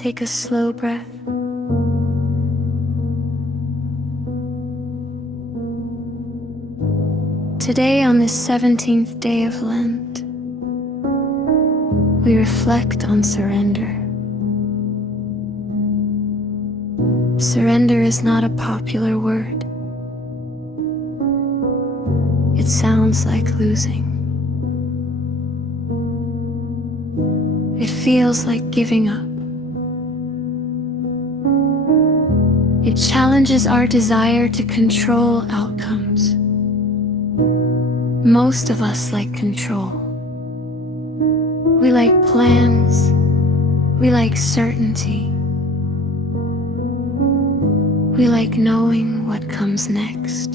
Take a slow breath. Today, on this 17th day of Lent, we reflect on surrender. Surrender is not a popular word. It sounds like losing. It feels like giving up. It challenges our desire to control outcomes. Most of us like control. We like plans. We like certainty. We like knowing what comes next.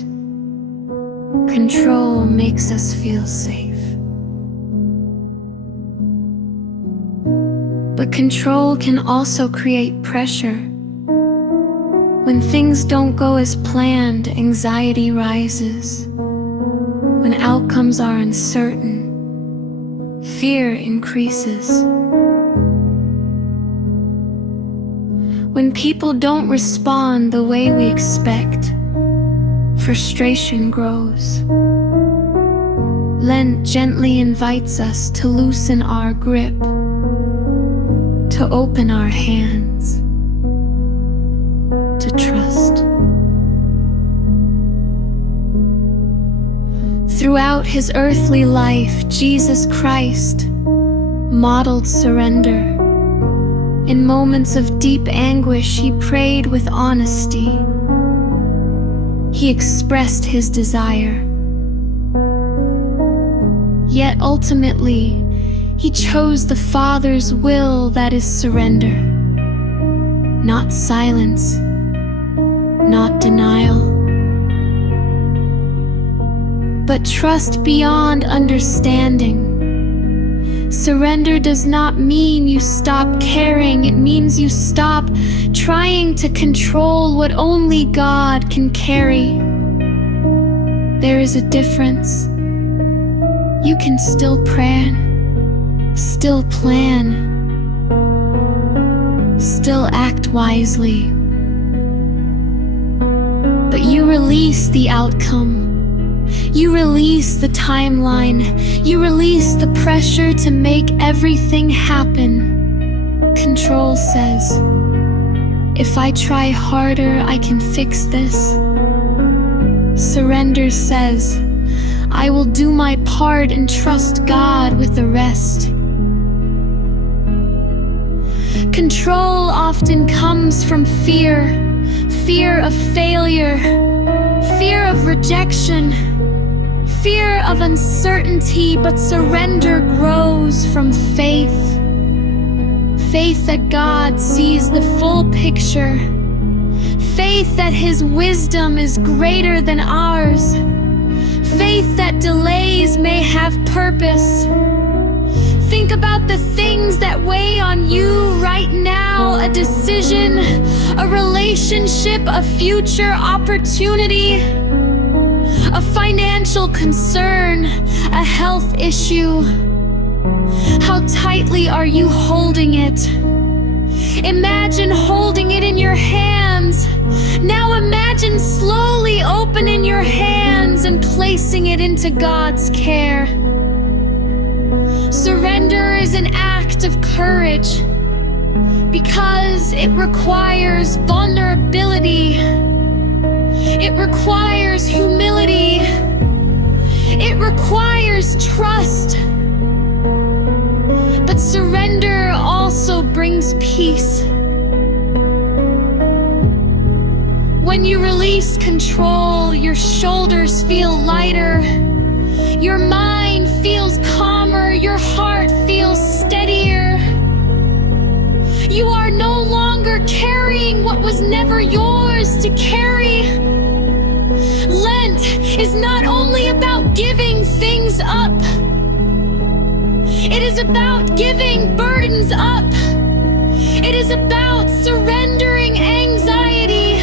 Control makes us feel safe. But control can also create pressure. When things don't go as planned, anxiety rises. When outcomes are uncertain, fear increases. When people don't respond the way we expect, frustration grows. Lent gently invites us to loosen our grip, to open our hands, to trust. Throughout his earthly life, Jesus Christ modeled surrender. In moments of deep anguish, he prayed with honesty. He expressed his desire. Yet ultimately, he chose the Father's will, that is surrender. Not silence, not denial, but trust beyond understanding. Surrender does not mean you stop caring. It means you stop trying to control what only God can carry. There is a difference. You can still pray, still plan, still act wisely. But you release the outcome. You release the timeline. You release the pressure to make everything happen. Control says, if I try harder, I can fix this. Surrender says, I will do my part and trust God with the rest. Control often comes from fear. Fear of failure. Fear of rejection. Fear of uncertainty, but surrender grows from faith. Faith that God sees the full picture. Faith that his wisdom is greater than ours. Faith that delays may have purpose. Think about the things that weigh on you right now. A decision, a relationship, a future opportunity, a financial concern, a health issue. How tightly are you holding it? Imagine holding it in your hands. Now imagine slowly opening your hands and placing it into God's care. Surrender is an act of courage because it requires vulnerability. It requires humility. It requires trust. But surrender also brings peace. When you release control, your shoulders feel lighter. Your mind feels calmer. Your heart feels steadier. You are no longer carrying what was never yours to carry. Lent is not only about giving things up. It is about giving burdens up. It is about surrendering anxiety,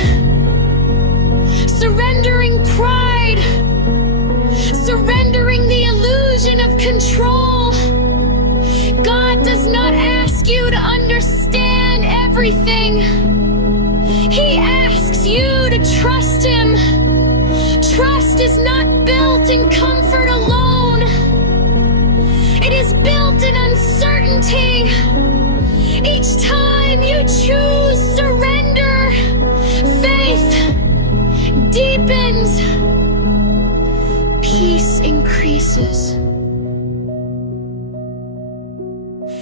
surrendering pride, surrendering the illusion of control. God does not ask you to understand every everything. He asks you to trust him. Trust is not built in comfort alone. It is built in uncertainty. Each time you choose surrender, faith deepens, peace increases,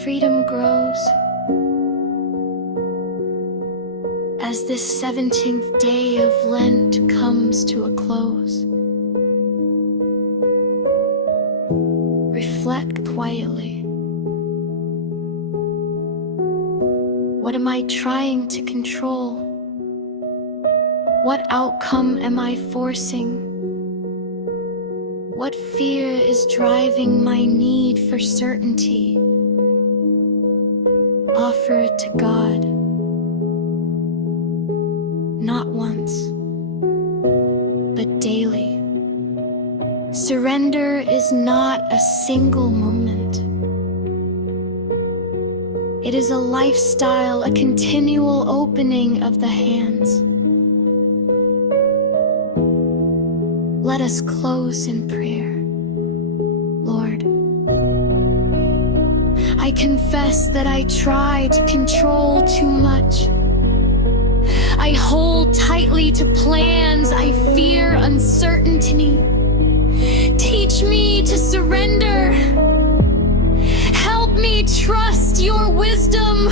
freedom grows. As this 17th day of Lent comes to a close, reflect quietly. What am I trying to control? What outcome am I forcing? What fear is driving my need for certainty? Offer it to God. Not once, but daily. Surrender is not a single moment. It is a lifestyle, a continual opening of the hands. Let us close in prayer. Lord, I confess that I try to control too much. I hold tightly to plans. I fear uncertainty. Teach me to surrender. Help me trust your wisdom.